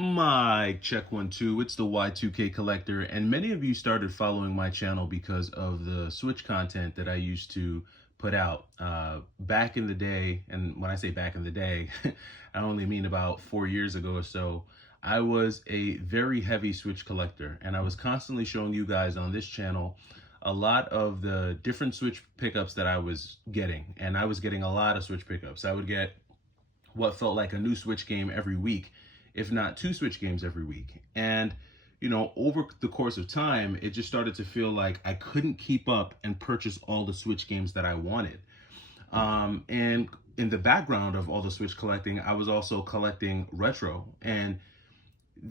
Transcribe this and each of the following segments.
Mic check 1 2. It's the Y2K collector, and many of you started following my channel because of the Switch content that I used to put out back in the day. And when I say back in the day, I only mean about 4 years ago or so. I was a very heavy Switch collector, and I was constantly showing you guys on this channel a lot of the different Switch pickups that I was getting, and I was getting a lot of Switch pickups. I would get what felt like a new Switch game every week, if not two Switch games every week. And, over the course of time, it just started to feel like I couldn't keep up and purchase all the Switch games that I wanted. And in the background of all the Switch collecting, I was also collecting retro. And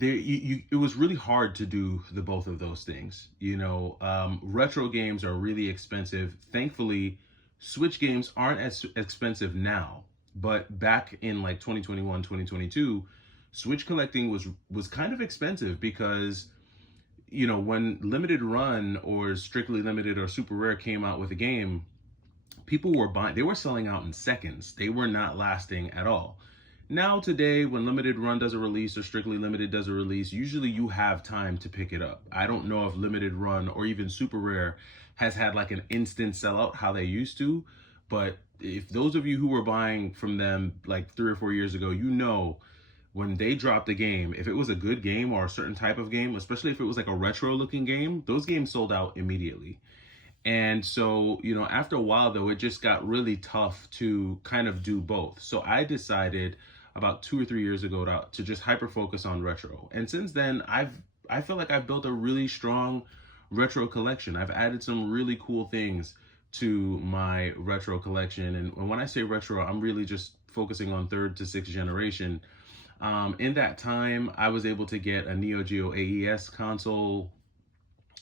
it was really hard to do the both of those things. Retro games are really expensive. Thankfully, Switch games aren't as expensive now. But back in like 2021, 2022, Switch collecting was kind of expensive because, when limited run or strictly limited or super rare came out with a game, people were buying, they were selling out in seconds. They were not lasting at all. Now today, when limited run does a release or strictly limited does a release, usually you have time to pick it up. I don't know if limited run or even super rare has had like an instant sellout how they used to, but if those of you who were buying from them like 3 or 4 years ago, when they dropped a game, if it was a good game or a certain type of game, especially if it was like a retro looking game, those games sold out immediately. And so, after a while though, it just got really tough to kind of do both. So I decided about 2 or 3 years ago to just hyper focus on retro. And since then, I feel like I've built a really strong retro collection. I've added some really cool things to my retro collection. And when I say retro, I'm really just focusing on 3rd to 6th generation. In that time, I was able to get a Neo Geo AES console,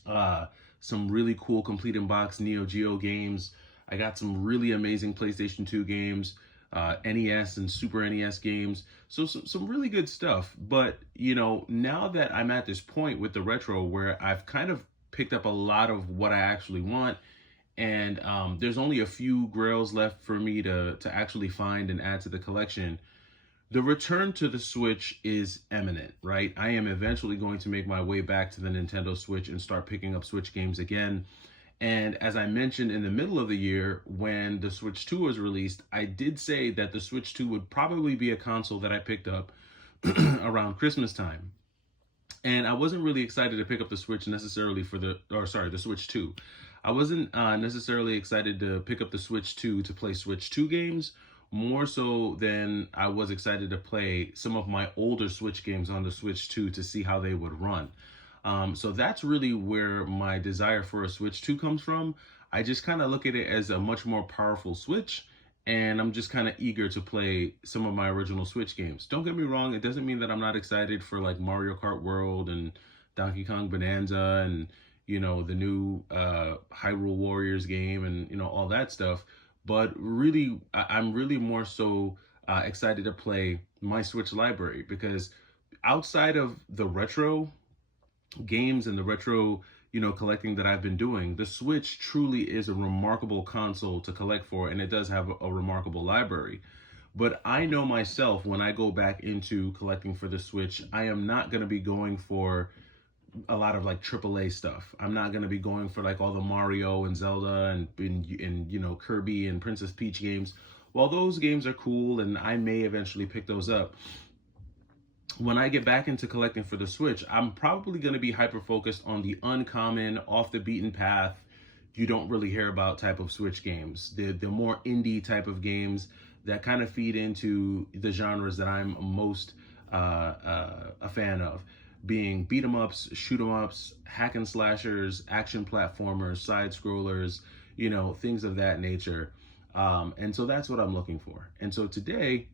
some really cool complete in box Neo Geo games. I got some really amazing PlayStation 2 games, NES and Super NES games. So some really good stuff. But, now that I'm at this point with the retro where I've kind of picked up a lot of what I actually want, and there's only a few grails left for me to actually find and add to the collection, the return to the Switch is imminent, right? I am eventually going to make my way back to the Nintendo Switch and start picking up Switch games again. And as I mentioned in the middle of the year, when the Switch 2 was released, I did say that the Switch 2 would probably be a console that I picked up around Christmas time. And I wasn't really excited to pick up the Switch necessarily the Switch 2. I wasn't necessarily excited to pick up the Switch 2 to play Switch 2 games, more so than I was excited to play some of my older Switch games on the Switch 2 to see how they would run. So that's really where my desire for a Switch 2 comes from. I just kind of look at it as a much more powerful Switch, and I'm just kind of eager to play some of my original Switch games. Don't get me wrong, it doesn't mean that I'm not excited for like Mario Kart World and Donkey Kong Bonanza and, the new Hyrule Warriors game and, all that stuff. But really, I'm really more so excited to play my Switch library, because outside of the retro games and the retro, collecting that I've been doing, the Switch truly is a remarkable console to collect for, and it does have a remarkable library. But I know myself, when I go back into collecting for the Switch, I am not going to be going for a lot of like AAA stuff. I'm not going to be going for like all the Mario and Zelda and Kirby and Princess Peach games. While those games are cool and I may eventually pick those up, when I get back into collecting for the Switch, I'm probably going to be hyper focused on the uncommon, off the beaten path, you don't really hear about type of Switch games. The more indie type of games that kind of feed into the genres that I'm most a fan of, being beat 'em ups, shoot 'em ups, hack and slashers, action platformers, side scrollers, things of that nature. And so that's what I'm looking for. And so today,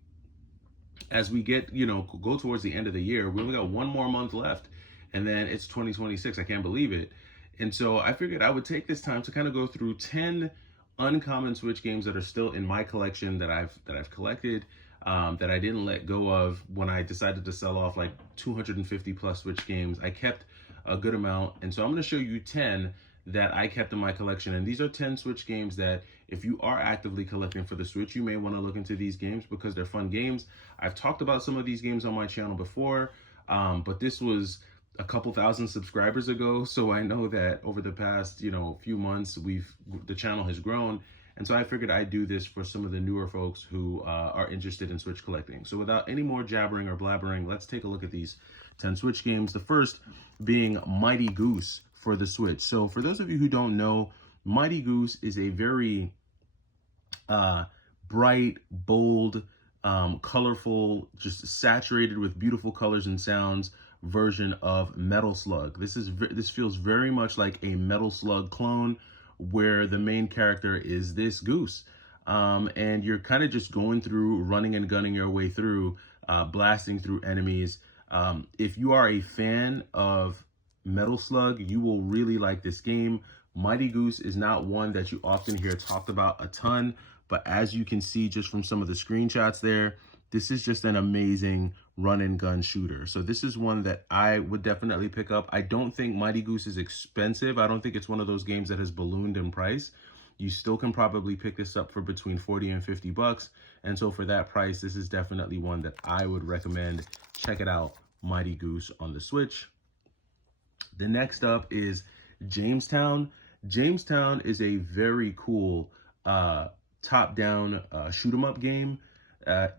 as we go towards the end of the year, we only got one more month left, and then it's 2026. I can't believe it. And so I figured I would take this time to kind of go through 10 uncommon Switch games that are still in my collection that I've collected, that I didn't let go of when I decided to sell off like 250 plus Switch games. I kept a good amount, and so I'm going to show you 10 that I kept in my collection. And these are 10 Switch games that if you are actively collecting for the Switch, you may want to look into these games because they're fun games. I've talked about some of these games on my channel before. But this was a couple thousand subscribers ago, so I know that over the past, few months, the channel has grown, and so I figured I'd do this for some of the newer folks who are interested in Switch collecting. So without any more jabbering or blabbering, let's take a look at these 10 Switch games. The first being Mighty Goose for the Switch. So for those of you who don't know, Mighty Goose is a very bright, bold, colorful, just saturated with beautiful colors and sounds version of Metal Slug. This feels very much like a Metal Slug clone, where the main character is this goose, and you're kind of just going through, running and gunning your way through, blasting through enemies. If you are a fan of Metal Slug, you will really like this game. Mighty Goose is not one that you often hear talked about a ton, but as you can see just from some of the screenshots there, this is just an amazing run and gun shooter. So this is one that I would definitely pick up. I don't think Mighty Goose is expensive. I don't think it's one of those games that has ballooned in price. You still can probably pick this up for between 40 and 50 bucks. And so for that price, this is definitely one that I would recommend. Check it out, Mighty Goose on the Switch. The next up is Jamestown. Jamestown is a very cool top-down shoot 'em up game.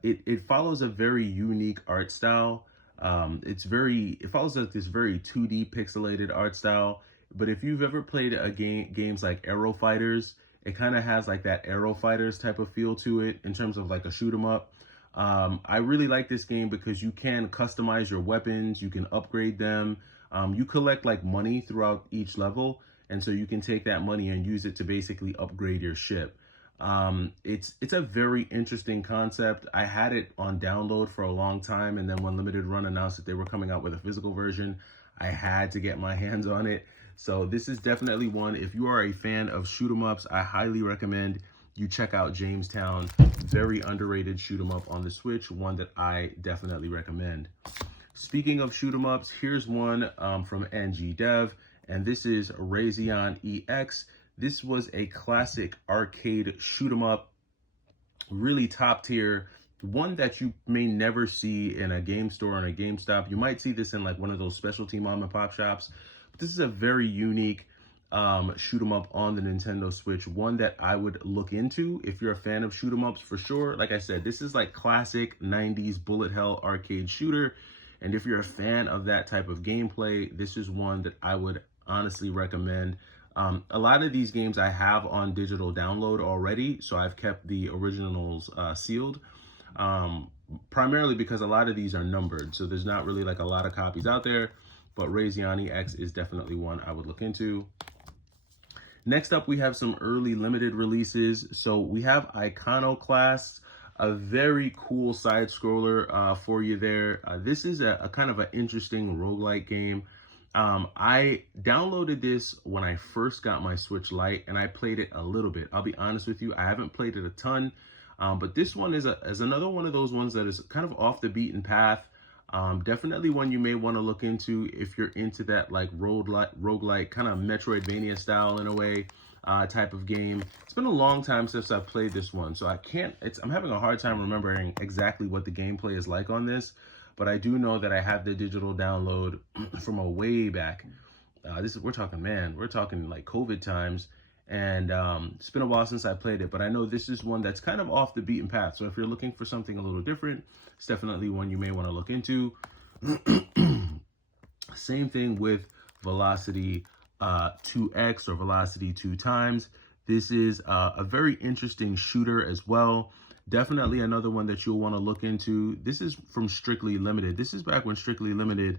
It follows a very unique art style. It follows like this very 2D pixelated art style. But if you've ever played games like Arrow Fighters, it kind of has like that Arrow Fighters type of feel to it in terms of like a shoot 'em up. I really like this game because you can customize your weapons, you can upgrade them. You collect like money throughout each level, and so you can take that money and use it to basically upgrade your ship. It's a very interesting concept. I had it on download for a long time, and then when Limited Run announced that they were coming out with a physical version, I had to get my hands on it. So this is definitely one, if you are a fan of shoot 'em ups, I highly recommend you check out Jamestown. Very underrated shoot 'em up on the Switch, one that I definitely recommend. Speaking of shoot 'em ups, here's one from NG Dev, and this is Razion EX. This was a classic arcade shoot 'em up, really top tier, one that you may never see in a game store or a GameStop. You might see this in like one of those specialty mom and pop shops, but this is a very unique shoot 'em up on the Nintendo Switch, one that I would look into if you're a fan of shoot 'em ups for sure. Like I said, this is like classic 90s bullet hell arcade shooter, and if you're a fan of that type of gameplay, this is one that I would honestly recommend. A lot of these games I have on digital download already, so I've kept the originals sealed, primarily because a lot of these are numbered, so there's not really like a lot of copies out there, but Razion X is definitely one I would look into. Next up, we have some early limited releases. So we have Iconoclast, a very cool side scroller for you there. This is a kind of an interesting roguelike game. I downloaded this when I first got my Switch Lite, and I played it a little bit. I'll be honest with you, I haven't played it a ton, but this one is another one of those ones that is kind of off the beaten path. Definitely one you may want to look into if you're into that like roguelike kind of Metroidvania style in a way type of game. It's been a long time since I've played this one, so I'm having a hard time remembering exactly what the gameplay is like on this. But I do know that I have the digital download from a way back. We're talking like COVID times, and it's been a while since I played it. But I know this is one that's kind of off the beaten path. So if you're looking for something a little different, it's definitely one you may want to look into. Same thing with Velocity 2X or Velocity 2 times. This is a very interesting shooter as well. Definitely another one that you'll want to look into. This is from Strictly Limited. This is back when Strictly Limited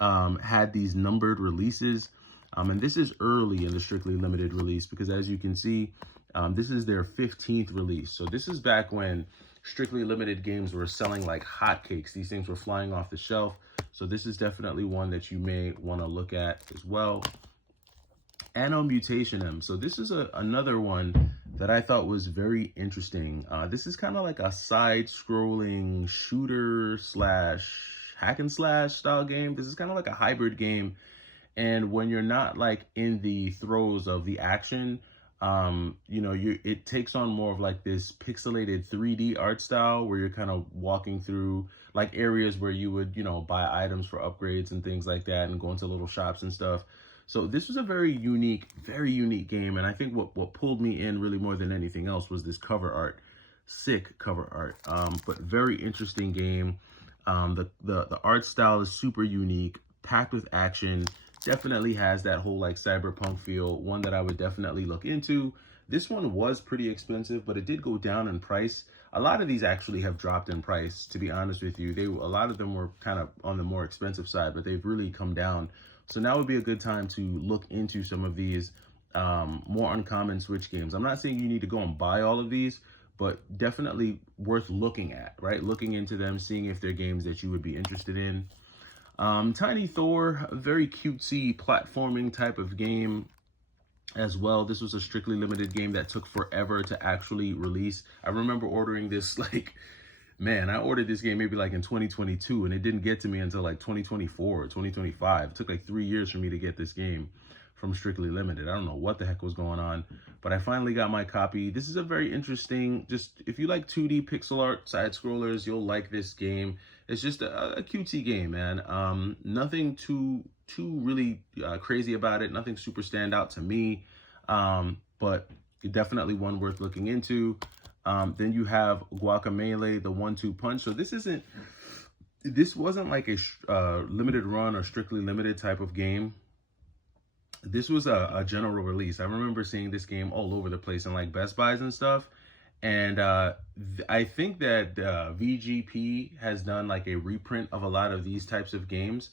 had these numbered releases. And this is early in the Strictly Limited release because as you can see, this is their 15th release. So this is back when Strictly Limited games were selling like hotcakes. These things were flying off the shelf. So this is definitely one that you may want to look at as well. Anno Mutation M. So this is another one that I thought was very interesting. This is kind of like a side-scrolling shooter slash hack and slash style game. This is kind of like a hybrid game. And when you're not like in the throes of the action, You know, it takes on more of like this pixelated 3D art style where you're kind of walking through like areas where you would, you know, buy items for upgrades and things like that and go into little shops and stuff. So this was a very unique game. And I think what pulled me in really more than anything else was this cover art. Sick cover art, but very interesting game. The art style is super unique, packed with action. Definitely has that whole like cyberpunk feel. One that I would definitely look into. This one was pretty expensive, but it did go down in price. A lot of these actually have dropped in price, to be honest with you. A lot of them were kind of on the more expensive side, but they've really come down. So now would be a good time to look into some of these more uncommon Switch games. I'm not saying you need to go and buy all of these, but definitely worth looking at, right? Looking into them, seeing if they're games that you would be interested in. Tiny Thor, a very cutesy platforming type of game as well. This was a strictly limited game that took forever to actually release. I remember ordering this like, man, I ordered this game maybe like in 2022 and it didn't get to me until like 2024 or 2025. It took like 3 years for me to get this game from Strictly Limited. I don't know what the heck was going on, but I finally got my copy. This is a very interesting, just if you like 2D pixel art side scrollers, you'll like this game. It's just a cutesy game, man. Nothing too really crazy about it. Nothing super stand out to me, but definitely one worth looking into. Then you have Guacamelee, the 1-2 punch. So this wasn't like a limited run or strictly limited type of game. This was a general release. I remember seeing this game all over the place in like Best Buys and stuff. And I think that VGP has done like a reprint of a lot of these types of games.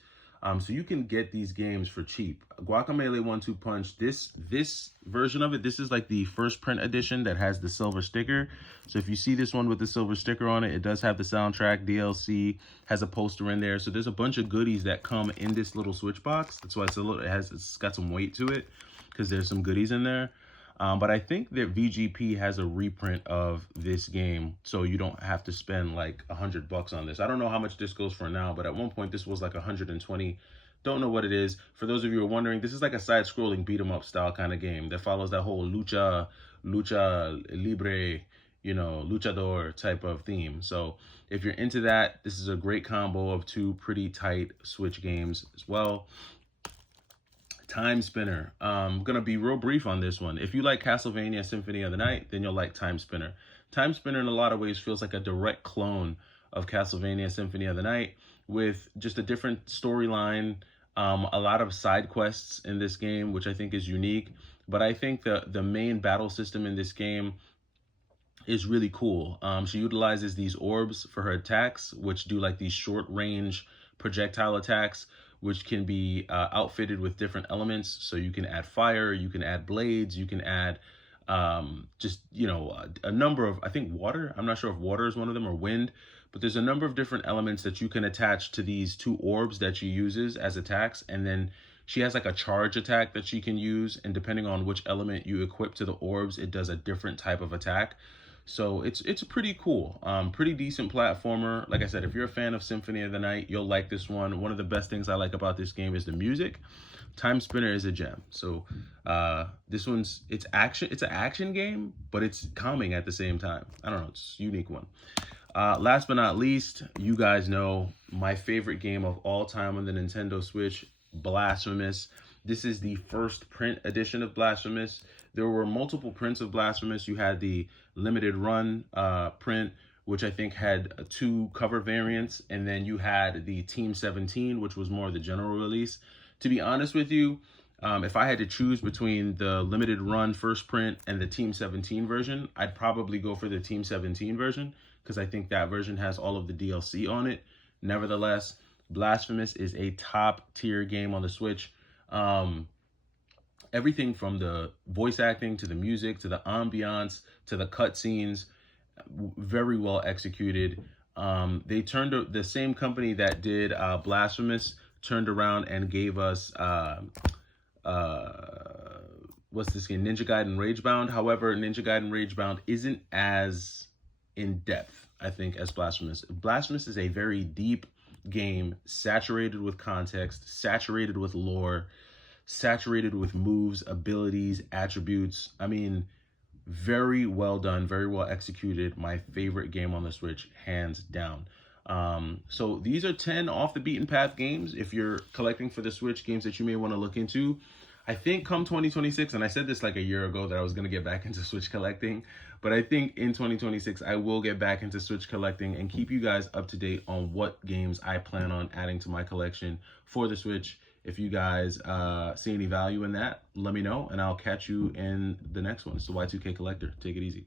So you can get these games for cheap. Guacamelee 1-2 Punch, this version of it, this is like the first print edition that has the silver sticker. So if you see this one with the silver sticker on it, it does have the soundtrack, DLC, has a poster in there. So there's a bunch of goodies that come in this little Switch box. That's why it's got some weight to it because there's some goodies in there. But I think that VGP has a reprint of this game, so you don't have to spend like $100 on this. I don't know how much this goes for now, but at one point this was like 120. Don't know what it is. For those of you who are wondering, this is like a side-scrolling beat-em-up style kind of game that follows that whole lucha libre, you know, luchador type of theme. So if you're into that, this is a great combo of two pretty tight Switch games as well. Time Spinner. I'm going to be real brief on this one. If you like Castlevania Symphony of the Night, then you'll like Time Spinner. Time Spinner in a lot of ways feels like a direct clone of Castlevania Symphony of the Night with just a different storyline, a lot of side quests in this game, which I think is unique. But I think the main battle system in this game is really cool. She utilizes these orbs for her attacks, which do like these short range projectile attacks, which can be outfitted with different elements. So you can add fire, you can add blades, you can add just, you know, a number of, I think water. I'm not sure if water is one of them or wind, but there's a number of different elements that you can attach to these two orbs that she uses as attacks. And then she has like a charge attack that she can use. And depending on which element you equip to the orbs, it does a different type of attack. So it's pretty cool, pretty decent platformer. Like I said, if you're a fan of Symphony of the Night, you'll like this one. One of the best things I like about this game is the music. Time Spinner is a gem. So this one's it's an action game, but it's calming at the same time. I don't know, it's a unique one. Last but not least, you guys know my favorite game of all time on the Nintendo Switch, Blasphemous. This is the first print edition of Blasphemous. There were multiple prints of Blasphemous. You had the limited run print, which I think had 2 cover variants. And then you had the Team 17, which was more of the general release. To be honest with you, if I had to choose between the limited run first print and the Team 17 version, I'd probably go for the Team 17 version because I think that version has all of the DLC on it. Nevertheless, Blasphemous is a top tier game on the Switch. Everything from the voice acting to the music to the ambiance to the cutscenes, very well executed. They turned the same company that did Blasphemous turned around and gave us what's this game? Ninja Gaiden Ragebound. However, Ninja Gaiden Ragebound isn't as in depth, I think, as Blasphemous. Blasphemous is a very deep game, saturated with context, saturated with lore, saturated with moves, abilities, attributes. I mean, very well done, very well executed. My favorite game on the Switch, hands down. So these are 10 off the beaten path games. If you're collecting for the Switch, games that you may want to look into. I think come 2026, and I said this like a year ago that I was going to get back into Switch collecting, but I think in 2026 I will get back into Switch collecting and keep you guys up to date on what games I plan on adding to my collection for the Switch. If you guys see any value in that, let me know, and I'll catch you in the next one. It's the Y2K Collector. Take it easy.